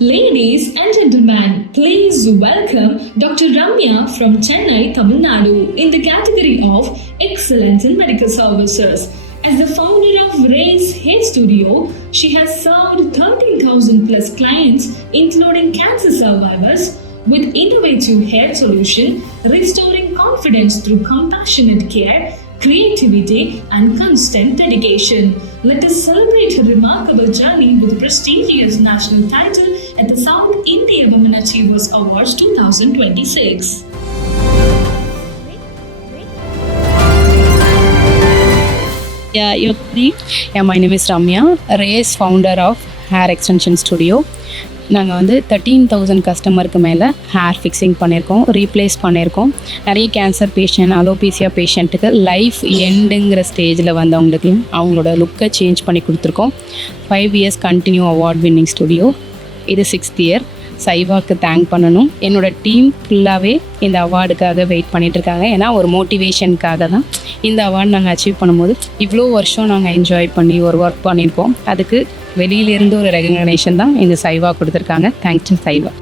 Ladies and gentlemen, please welcome Dr. Ramya from Chennai, Tamil Nadu in the category of Excellence in Medical Services. As the founder of Ray's Hair Studio, she has served 13,000 plus clients including cancer survivors with innovative hair solution, restoring confidence through compassionate care, creativity and constant dedication. Let us celebrate her remarkable journey with prestigious national title at the South India Women Achievers Awards 2026. Your name? My name is Ramya, Ray's founder of Hair Extension Studio. நாங்கள் வந்து 13,000 கஸ்டமருக்கு மேலே hair fixing பண்ணியிருக்கோம், ரீப்ளேஸ் பண்ணியிருக்கோம். நிறைய cancer patient, alopecia பேஷண்ட்டுக்கு லைஃப் எண்டுங்கிற ஸ்டேஜில் வந்தவங்களுக்கு அவங்களோட லுக்கை சேஞ்ச் பண்ணி கொடுத்துருக்கோம். 5 years continue award winning studio. இது 6th year. சைவாக்கு தேங்க் பண்ணணும். என்னோடய டீம் ஃபுல்லாகவே இந்த அவார்டுக்காக வெயிட் பண்ணிகிட்ருக்காங்க. ஏன்னா ஒரு மோட்டிவேஷனுக்காக தான் இந்த அவார்டு நாங்கள் அச்சீவ் பண்ணும்போது இவ்வளோ வருஷம் நாங்கள் என்ஜாய் பண்ணி ஒரு ஒர்க் பண்ணியிருக்கோம். அதுக்கு வெளியிலேருந்து ஒரு ரெகக்னேஷன் தான் இந்த சைவா கொடுத்துருக்காங்க. தேங்க்ஸ் டு சைவா.